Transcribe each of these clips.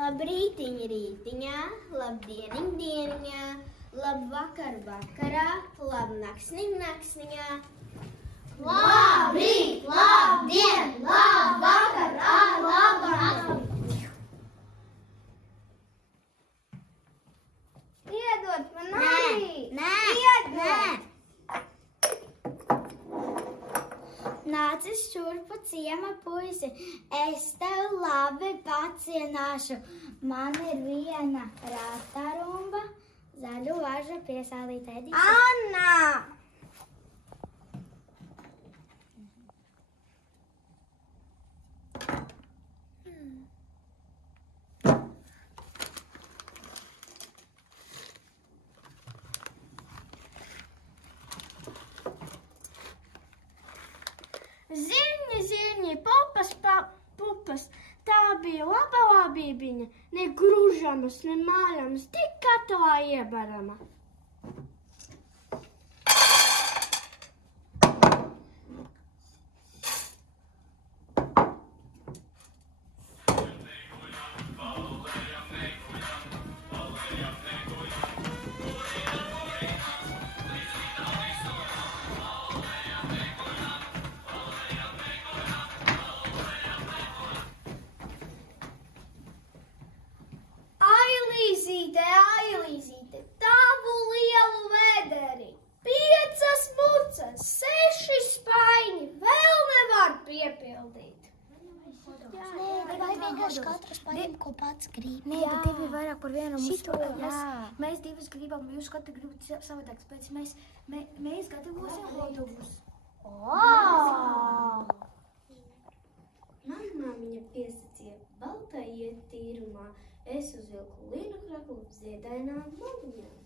Labrītiņ rītiņā, labdieniņ dieniņā, labvakar vakarā, labnaksniņ naksniņā. Labrīt, labdien, labvakar, labnaksniņ. Iedod man arī! Nē! Nācis šurpu ciema puisi, es tev labi pacienāšu. Man ir viena ratarumba, zaļu važa piesālīta ēdīša. Anna! Zirņi, pupas, tā bija laba labībiņa, ne gružamas, ne māļamas, tik katlā iebarama. Ailīzīte, tavu lielu vederi, 5 mucas, 6 spaiņi, vēl nevar piepildīt. Vai vienkārši katrs paņem, ko pats grib? Nē, bet tev ir vairāk par vienu Šito, Mēs divas gribam, jūs katru gribat savādāk, tāpēc mēs gatavosim autobusu. Man māmiņa piesacīja, baltā iet tīrumā, es uzvilku līnu kraklu ziedainām māmiņām.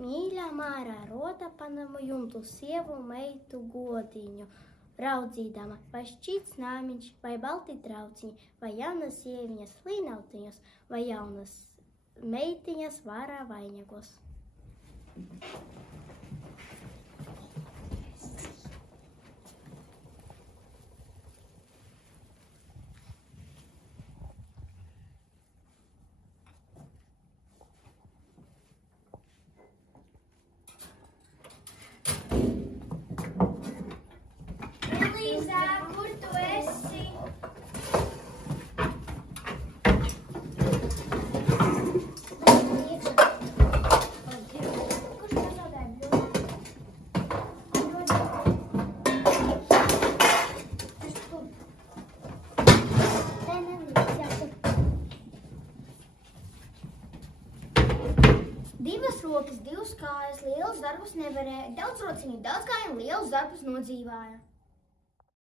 Mīļā mārā rota panamu jumtu sievu meitu godiņu, raudzīdama, vai šķīts nāmiņš, vai balti trauciņi, vai jaunas sieviņas līnautiņas, vai jaunas meitiņas vārā vainagos. Elīzā, kur tu esi? Divas rokas, 2 kājas, lielus darbus nevarēja, daudz rociņu, daudz kāju un lielus darbus nodzīvāja.